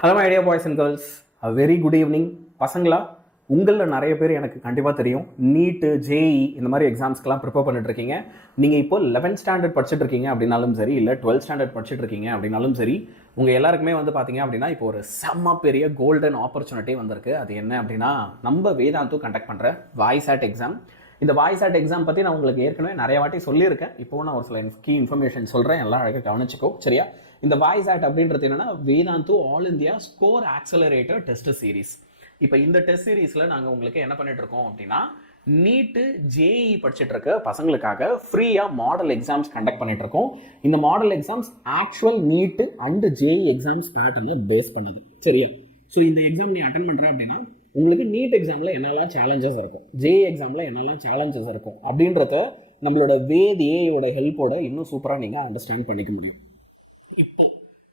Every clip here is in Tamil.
Hello my dear boys and girls, a very good evening. பசங்களா, உங்களில் நிறைய பேர் எனக்கு கண்டிப்பாக தெரியும், நீட்டு ஜேஇ இந்த மாதிரி எக்ஸாம்ஸ்க்கெலாம் ப்ரிப்பேர் பண்ணிட்டு இருக்கீங்க. நீங்கள் இப்போ 11th ஸ்டாண்டர்ட் படிச்சுட்டு இருக்கீங்க அப்படின்னாலும் சரி, இல்லை 12th ஸ்டாண்டர்ட் படிச்சுட்டு இருக்கீங்க அப்படின்னாலும் சரி, உங்கள் எல்லாருக்குமே வந்து பார்த்தீங்க அப்படின்னா இப்போ ஒரு செம்ம பெரிய கோல்டன் ஆப்பர்ச்சுனிட்டி வந்திருக்கு. அது என்ன அப்படின்னா, நம்ம வேதாந்து கண்டக்ட் பண்ணுற வாய்சாட் எக்ஸாம். இந்த வாய்சாட் எக்ஸாம் பற்றி நான் உங்களுக்கு ஏற்கனவே நிறைய வாட்டி சொல்லியிருக்கேன். இப்போ நான் ஒரு சில கீ இன்ஃபர்மேஷன் சொல்கிறேன், எல்லாம் அழகாக கவனிச்சுக்கோ சரியா. இந்த வாய்சாட் அப்படின்றது என்னன்னா, Vedantu all India score accelerator test series. இப்போ இந்த டெஸ்ட் சீரீஸில் நாங்கள் உங்களுக்கு என்ன பண்ணிட்டு இருக்கோம் அப்படின்னா, நீட்டு ஜேஇ படிச்சுட்டு இருக்க பசங்களுக்காக ஃப்ரீயாக மாடல் எக்ஸாம்ஸ் கண்டக்ட் பண்ணிட்டு இருக்கோம். இந்த model exams actual NEET and JEE exams பேட்டர்னில் பேஸ் பண்ணுது சரியா. ஸோ இந்த எக்ஸாம் நீ அட்டன் பண்ணுற அப்படின்னா உங்களுக்கு நீட் எக்ஸாமில் என்னெல்லாம் சேலஞ்சஸ் இருக்கும், ஜேஇ எக்ஸாமில் என்னெல்லாம் சேலஞ்சஸ் இருக்கும் அப்படின்றத நம்மளோட வேதியோட ஹெல்ப்போட இன்னும் சூப்பராக நீங்கள் அண்டர்ஸ்டாண்ட் பண்ணிக்க முடியும். இப்போ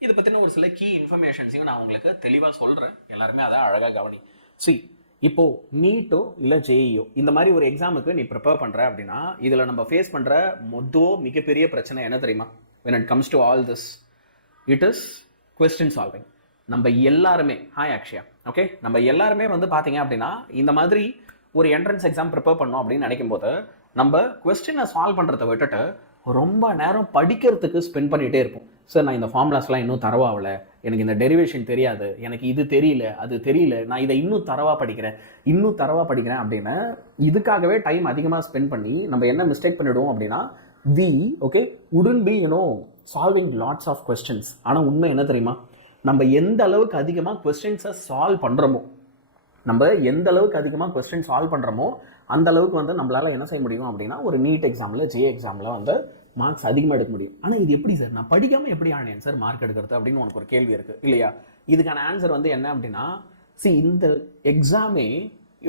இதை பற்றின ஒரு சில கீ இன்ஃபர்மேஷன்ஸையும் நான் உங்களுக்கு தெளிவாக சொல்கிறேன், எல்லாருமே அதை அழகாக கவனி. இப்போ நீட்டோ இல்லை ஜேஇயோ இந்த மாதிரி ஒரு எக்ஸாமுக்கு நீ ப்ரிப்பேர் பண்ணுற அப்படின்னா, இதில் நம்ம ஃபேஸ் பண்ணுற மிகப்பெரிய பிரச்சனை என்ன தெரியுமா? when it comes to all this, it is question solving. நம்ம எல்லாருமே ஹாய் அக்ஷயா, ஓகே, நம்ம எல்லாருமே வந்து பார்த்தீங்க அப்படின்னா இந்த மாதிரி ஒரு என்ட்ரன்ஸ் எக்ஸாம் ப்ரிப்பேர் பண்ணோம் அப்படின்னு நினைக்கும் போது நம்ம கொஸ்டினை சால்வ் பண்ணுறதை விட்டுட்டு ரொம்ப நேரம் படிக்கிறதுக்கு ஸ்பெண்ட் பண்ணிகிட்டே இருப்போம். சார், நான் இந்த ஃபார்முலாஸ்லாம் இன்னும் தரவாகல, எனக்கு இந்த டெரிவேஷன் தெரியாது, எனக்கு இது தெரியல அது தெரியல, நான் இதை இன்னும் தரவாக படிக்கிறேன் அப்படின்னு இதுக்காகவே டைம் அதிகமாக ஸ்பெண்ட் பண்ணி நம்ம என்ன மிஸ்டேக் பண்ணிவிடுவோம் அப்படின்னா, wouldn't be solving lots of questions. ஆனால் உண்மை என்ன தெரியுமா? நம்ம எந்த அளவுக்கு அதிகமாக கொஸ்டின்ஸை சால்வ் பண்ணுறோமோ அந்த அளவுக்கு வந்து நம்மளால் என்ன செய்ய முடியும் அப்படின்னா, ஒரு நீட் எக்ஸாமில் ஜே எக்ஸாமில் வந்து மார்க்ஸ் அதிகமாக எடுக்க முடியும். ஆனால் இது எப்படி சார், நான் படிக்காமல் எப்படி ஆனேன் சார் மார்க் எடுக்கிறது அப்படின்னு உனக்கு ஒரு கேள்வி இருக்குது இல்லையா? இதுக்கான ஆன்சர் வந்து என்ன அப்படின்னா, இந்த எக்ஸாமே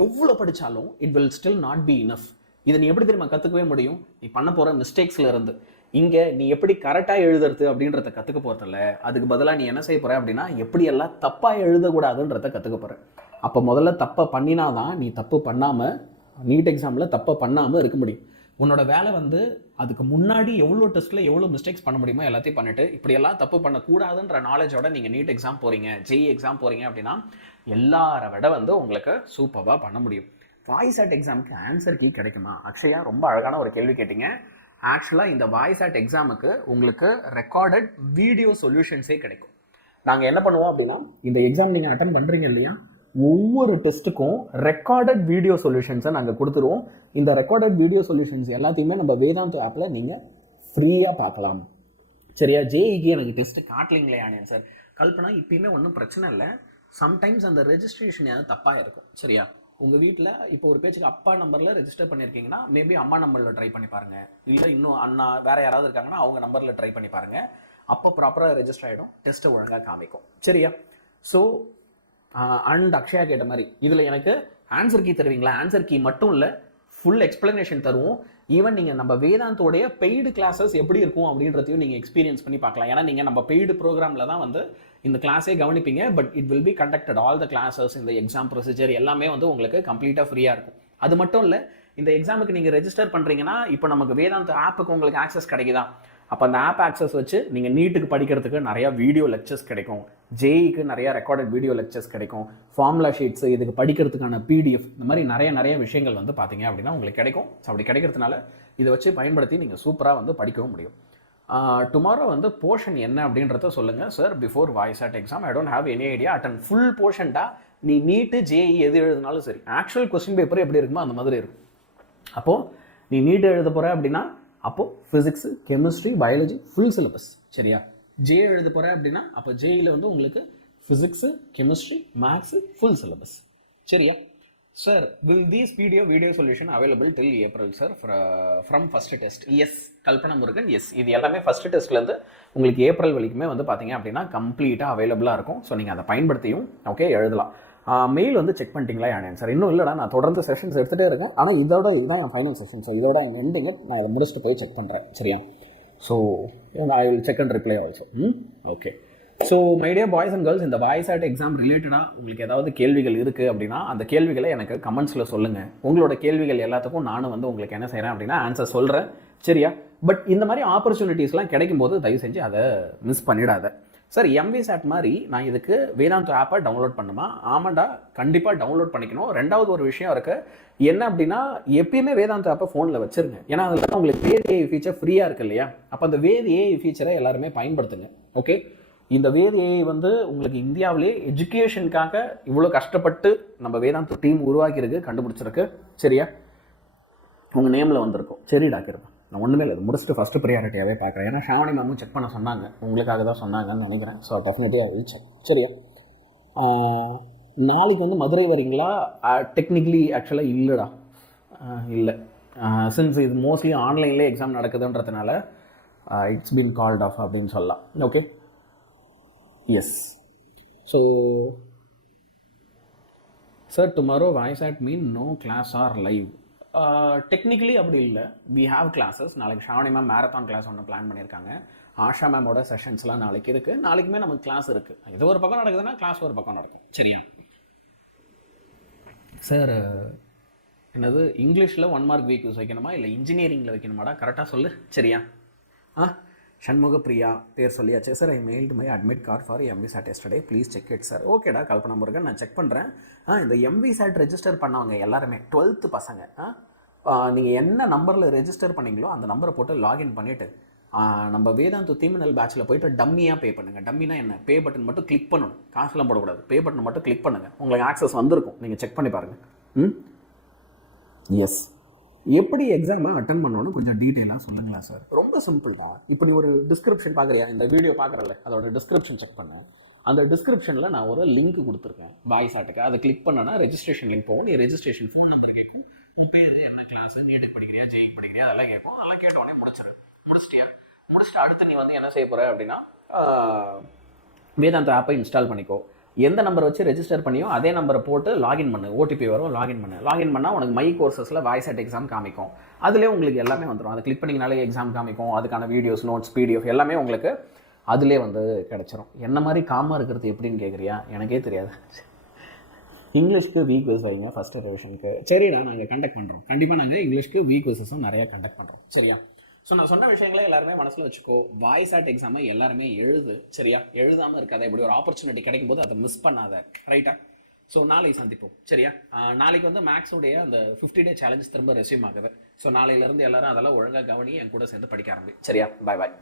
எவ்வளோ படித்தாலும் it will still not be enough. இதை நீ எப்படி தெரியுமா கற்றுக்கவே முடியும்? நீ பண்ண போகிற மிஸ்டேக்ஸில் இருந்து. இங்கே நீ எப்படி கரெக்டாக எழுதுறது அப்படின்றத கற்றுக்க போகிறதில்ல, அதுக்கு பதிலாக நீ என்ன செய்ய போகிற அப்படின்னா, எப்படியெல்லாம் தப்பாக எழுதக்கூடாதுன்றத கற்றுக்க போகிற. அப்போ முதல்ல தப்பை பண்ணினாதான் நீ தப்பு பண்ணாமல் நீட் எக்ஸாமில் தப்பை பண்ணாமல் இருக்க முடியும். உன்னோட வேலை வந்து அதுக்கு முன்னாடி எவ்வளோ டெஸ்ட்டில் எவ்வளோ மிஸ்டேக்ஸ் பண்ண முடியுமோ எல்லாத்தையும் பண்ணிட்டு, இப்படியெல்லாம் தப்பு பண்ணக்கூடாதுன்ற நாலேஜோட நீங்கள் நீட் எக்ஸாம் போகிறீங்க, ஜேஇ எக்ஸாம் போகிறீங்க அப்படின்னா எல்லாரை விட வந்து உங்களுக்கு சூப்பராக பண்ண முடியும். வாய்சாட் எக்ஸாமுக்கு ஆன்சர் கீ கிடைக்குமா? அக்ஷயா, ரொம்ப அழகான ஒரு கேள்வி கேட்டிங்க. ஆக்சுவலாக இந்த வாய்சாட் எக்ஸாமுக்கு உங்களுக்கு ரெக்கார்டட் வீடியோ சொல்யூஷன்ஸே கிடைக்கும். நாங்கள் என்ன பண்ணுவோம் அப்படின்னா, இந்த எக்ஸாம் நீங்கள் அட்டன் பண்ணுறீங்க இல்லையா, ஒவ்வொரு டெஸ்ட்டுக்கும் ரெக்கார்டட் வீடியோ சொல்யூஷன்ஸை நாங்கள் கொடுத்துருவோம். இந்த ரெக்கார்டட் வீடியோ சொல்யூஷன்ஸ் எல்லாத்தையுமே நம்ம வேதாந்து ஆப்பில் நீங்கள் ஃப்ரீயாக பார்க்கலாம் சரியா. ஜேஇக்கு எனக்கு டெஸ்ட்டு காட்டலிங்களே ஆனேன் சார். கல்பனா, இப்பயுமே ஒன்றும் பிரச்சனை இல்லை. சம்டைம்ஸ் அந்த ரெஜிஸ்ட்ரேஷன் ஏதாவது தப்பாக இருக்கும் சரியா. உங்கள் வீட்டில் இப்போ ஒரு பேச்சுக்கு அப்பா நம்பரில் ரெஜிஸ்டர் பண்ணியிருக்கீங்கன்னா மேபி அம்மா நம்பரில் ட்ரை பண்ணி பாருங்கள், இல்லை இன்னும் அண்ணா வேறு யாராவது இருக்காங்கன்னா அவங்க நம்பரில் ட்ரை பண்ணி பாருங்கள். அப்போ ப்ராப்பராக ரெஜிஸ்டர் ஆகிடும், டெஸ்ட்டை ஒழுங்காக காமிக்கும் சரியா. ஸோ அண்ட் அக்ஷயா கேட்ட மாதிரி இதில் எனக்கு ஆன்சர் கீ தருவீங்களா? ஆன்சர் கீ மட்டும் இல்லை, ஃபுல் எக்ஸ்பிளனேஷன் தருவோம். ஈவன் நீங்கள் நம்ம வேதாந்தோடைய பெய்டு கிளாஸஸ் எப்படி இருக்கும் அப்படின்றதையும் நீங்கள் எக்ஸ்பீரியன்ஸ் பண்ணி பார்க்கலாம். ஏன்னா நீங்கள் நம்ம பெய்டு ப்ரோக்ராமில் தான் வந்து இந்த கிளாஸே கவனிப்பீங்க. But it will be conducted all the classes, இந்த எக்ஸாம் ப்ரொசீஜர் எல்லாமே வந்து உங்களுக்கு கம்ப்ளீட்டாக ஃப்ரீயாக இருக்கும். அது மட்டும் இல்லை, இந்த எக்ஸாமுக்கு நீங்கள் ரெஜிஸ்டர் பண்ணுறீங்கன்னா இப்போ நமக்கு வேதாந்த ஆப்புக்கு உங்களுக்கு ஆக்சஸ் கிடைக்குதா? அப்போ அந்த ஆப் ஆக்சஸ் வச்சு நீங்கள் நீட்டுக்கு படிக்கிறதுக்கு நிறையா வீடியோ லெக்சர்ஸ் கிடைக்கும், ஜேஇக்கு நிறையா ரெக்கார்டட் வீடியோ லெக்சர்ஸ் கிடைக்கும், ஃபார்முலா ஷீட்ஸு, இதுக்கு படிக்கிறதுக்கான பிடிஎஃப், இந்த மாதிரி நிறைய விஷயங்கள் வந்து பார்த்தீங்க அப்படின்னா உங்களுக்கு கிடைக்கும். ஸோ அப்படி கிடைக்கிறதுனால இதை வச்சு பயன்படுத்தி நீங்கள் சூப்பராக வந்து படிக்கவும் முடியும். டுமாரோ வந்து போர்ஷன் என்ன அப்படின்றத சொல்லுங்கள் சார். பிஃபோர் வாய்சாட் exam I don't have any idea. அட்டன் ஃபுல் போர்ஷன்டா நீ நீட்டு ஜேஇ எது எழுதினாலும் சரி, ஆக்சுவல் கொஸ்டின் பேப்பர் எப்படி இருக்குமோ அந்த மாதிரி இருக்கும். அப்போது நீ நீட் எழுத போகிற அப்படின்னா அப்போது physics, chemistry, biology full syllabus சரியா. ஜே எழுத போகிற அப்படின்னா அப்போ ஜேஇயில் வந்து உங்களுக்கு physics, chemistry, maths full syllabus சரியா. Sir, will these video solution available till April sir from first test? Yes Kalpana Murugan, yes. இது எல்லாமே ஃபஸ்ட் டெஸ்ட்லேருந்து உங்களுக்கு ஏப்ரல் வரைக்குமே வந்து பார்த்தீங்க அப்படின்னா கம்ப்ளீட்டாக அவைலபிளாக இருக்கும். ஸோ நீங்கள் அதை பயன்படுத்தியும் எழுதலாம். மெயில் வந்து செக் பண்ணிட்டீங்களா ஆனேன் சார்? இன்னும் இல்லைடா, நான் தொடர்ந்து செஷன்ஸ் எடுத்துகிட்டே இருக்கேன். ஆனால் இதுதான் என் ஃபைனல் செஷன். ஸோ இதோட எண்டிங் நான் இதை முடிச்சுட்டு போய் செக் பண்ணுறேன் சரியா. So I will check and reply also. Okay. So my dear boys and girls, இந்த வாய்சாட் எக்ஸாம் ரிலேட்டடாக உங்களுக்கு ஏதாவது கேள்விகள் இருக்குது அப்படின்னா அந்த கேள்விகளை எனக்கு கமெண்ட்ஸில் சொல்லுங்கள். உங்களோட கேள்விகள் எல்லாத்துக்கும் நானும் வந்து உங்களுக்கு என்ன செய்கிறேன் அப்படின்னா ஆன்சர் சொல்கிறேன் சரியா. பட் இந்த மாதிரி ஆப்பர்ச்சுனிட்டிஸ்லாம் கிடைக்கும் போது தயவு செஞ்சு அதை மிஸ் பண்ணிடாத. சார் எம்விசாட் மாதிரி நான் இதுக்கு வேதாந்தா ஆப்பை டவுன்லோட் பண்ணுமா? ஆமாண்டா, கண்டிப்பாக டவுன்லோட் பண்ணிக்கணும். ரெண்டாவது ஒரு விஷயம் இருக்குது, என்ன அப்படின்னா எப்பயுமே வேதாந்தா ஆப்பை ஃபோனில் வச்சுருங்க. ஏன்னா அதில் உங்களுக்கு வேத் ஏஐ ஃபீச்சர் ஃப்ரீயாக இருக்குது இல்லையா? அப்போ அந்த வேத் ஏஐ ஃபீச்சரை எல்லாருமே பயன்படுத்துங்க. ஓகே, இந்த வேத் ஏஐ வந்து உங்களுக்கு இந்தியாவிலே எஜுகேஷனுக்காக இவ்வளோ கஷ்டப்பட்டு நம்ம வேதாந்தா டீம் உருவாக்கியிருக்கு, கண்டுபிடிச்சிருக்கு. சரியா? உங்கள் நேமில் வந்திருக்கும். சரி டாக்டர், நான் ஒன்றுமே இல்லை, முடிச்சுட்டு ஃபஸ்ட்டு ப்ரியாரிட்டியாகவே பார்க்குறேன். ஏன்னா ஷாவணி மேமும் செக் பண்ண சொன்னாங்க, உங்களுக்காக தான் சொன்னாங்கன்னு நினைக்கிறேன். ஸோ டெஃபினெட்லியாக ரீச்சேன். சரியா? நாளைக்கு வந்து மதுரை வரீங்களா? டெக்னிக்கலி ஆக்சுவலாக இல்லைடா, இல்லை. சின்ஸ் இது மோஸ்ட்லி ஆன்லைன்லேயே எக்ஸாம் நடக்குதுன்றதுனால இட்ஸ் பீன் கால்ட் ஆஃப் அப்படின்னு சொல்லலாம். Okay, yes. So sir tomorrow voice mean no class or live? Technically அப்படி இல்லை, வி ஹாவ் கிளாஸஸ். நாளைக்கு ஷாவணி மேம் மேரத்தான் கிளாஸ் ஒன்று பிளான் பண்ணியிருக்காங்க. ஆஷா மேமோட செஷன்ஸ்லாம் நாளைக்கு இருக்குது. நாளைக்குமே நமக்கு கிளாஸ் இருக்குது. இது ஒரு பக்கம் நடக்குதுன்னா கிளாஸ் ஒரு பக்கம் நடக்கும். சரியா? சார் என்னது இங்கிலீஷில் 1 மார்க் வீக் வைக்கணுமா இல்லை இன்ஜினியரிங்கில் வைக்கணுமாடா? கரெக்டாக சொல்லு. சரியா? ஷண்முக பிரியா பேர் சொல்லியாச்சு. Sir I mailed my admit card for MVSAT yesterday, please check it sir. ஓகேடா கல்பனா முருகன், நான் செக் பண்ணுறேன். இந்த எம்விசாட் ரெஜிஸ்டர் பண்ணவங்க எல்லாருமே 12th பசங்க, நீங்கள் என்ன நம்பரில் ரெஜிஸ்டர் பண்ணீங்களோ அந்த நம்பரை போட்டு லாகின் பண்ணிவிட்டு நம்ம வேதாந்தா திமினல் பேட்சில் போய்ட்டு டம்மியாக பே பண்ணுங்கள். டம்மினா என்ன? பே பட்டன் மட்டும் கிளிக் பண்ணணும், காசுலாம் போடக்கூடாது. பே பட்டன் மட்டும் கிளிக் பண்ணுங்கள், உங்களுக்கு ஆக்சஸ் வந்திருக்கும். நீங்கள் செக் பண்ணி பாருங்கள். எஸ். எப்படி எக்ஸாமை அட்டன் பண்ணணும்னு கொஞ்சம் டீட்டெயிலாக சொல்லுங்களா சார்? ரொம்ப சிம்பிள் தான். இப்போ நீ ஒரு டிஸ்கிரிப்ஷன் பார்க்குறியா, இந்த வீடியோ பார்க்குறல, அதோட டிஸ்கிரிப்ஷன் செக் பண்ண. அந்த டிஸ்கிரிப்ஷனில் நான் ஒரு லிங்க் கொடுத்துருக்கேன் வாய்ஸாட்டுக்கு. அதை கிளிக் பண்ணனா ரெஜிஸ்ட்ரேஷன் லிங்க் போகும். நீ ரெஜிஸ்ட்ரேஷன் ஃபோன் நம்பர் கேட்கும், உன் பேர் என்ன கிளாஸ், நீட்டுக்கு படிக்கிறியா ஜெய்க்கு படிக்கிறியா அதெல்லாம் கேட்கும். அதெல்லாம் கேட்டோடனே முடிச்சிட்டியா? முடிச்சுட்டு அடுத்து நீ வந்து என்ன செய்ய போகிற அப்படின்னா வேதாந்தா ஆப்பை இன்ஸ்டால் பண்ணிக்கோ. எந்த நம்பரை வச்சு ரெஜிஸ்டர் பண்ணியோ அதே நம்பரை போட்டு லாகின் பண்ணு. ஓடிபி வரும், லாகின் பண்ணால் உனக்கு மை கோர்சஸில் வாய்ஸாட் எக்ஸாம் காமிக்கும். அதிலே உங்களுக்கு எல்லாமே வந்துடும். அதை கிளிக் பண்ணிங்கனாலே எக்ஸாம் காமிக்கும். அதுக்கான வீடியோஸ், நோட்ஸ், பிடிஎஃப் எல்லாமே உங்களுக்கு அதிலே வந்து கிடச்சிரும். என்ன மாதிரி காமாக இருக்கிறது எப்படின்னு கேட்குறியா? எனக்கே தெரியாது. இங்கிலீஷ்க்கு வீக் விஸ் வைங்க ஃபஸ்ட்டு ரிவிஷனுக்கு. சரிடா, நாங்கள் கண்டக்ட் பண்ணுறோம். கண்டிப்பாக நாங்கள் இங்கிலீஷ்க்கு வீக் விசஸும் நிறையா கண்டக்ட் பண்ணுறோம். சரியா? ஸோ நான் சொன்ன விஷயங்களை எல்லாருமே மனசில் வச்சுக்கோ. வாய்ஸாட் எக்ஸாமை எல்லாருமே எழுது. சரியா? எழுதாமல் இருக்காது. இப்படி ஒரு ஆப்பர்ச்சுனிட்டி கிடைக்கும் போது அதை மிஸ் பண்ணாத. ரைட்டா? ஸோ நாளைக்கு சந்திப்போம். சரியா? நாளைக்கு வந்து மேக்ஸுடைய அந்த 50 டே சேலஞ்ச் திரும்ப ரெஸ்யூம் ஆகுது. ஸோ நாளையிலேருந்து எல்லாரும் அதெல்லாம் ஒழுங்காக கவனி, என் கூட சேர்ந்து படிக்க ஆரம்பி. சரியா? பாய் பாய்.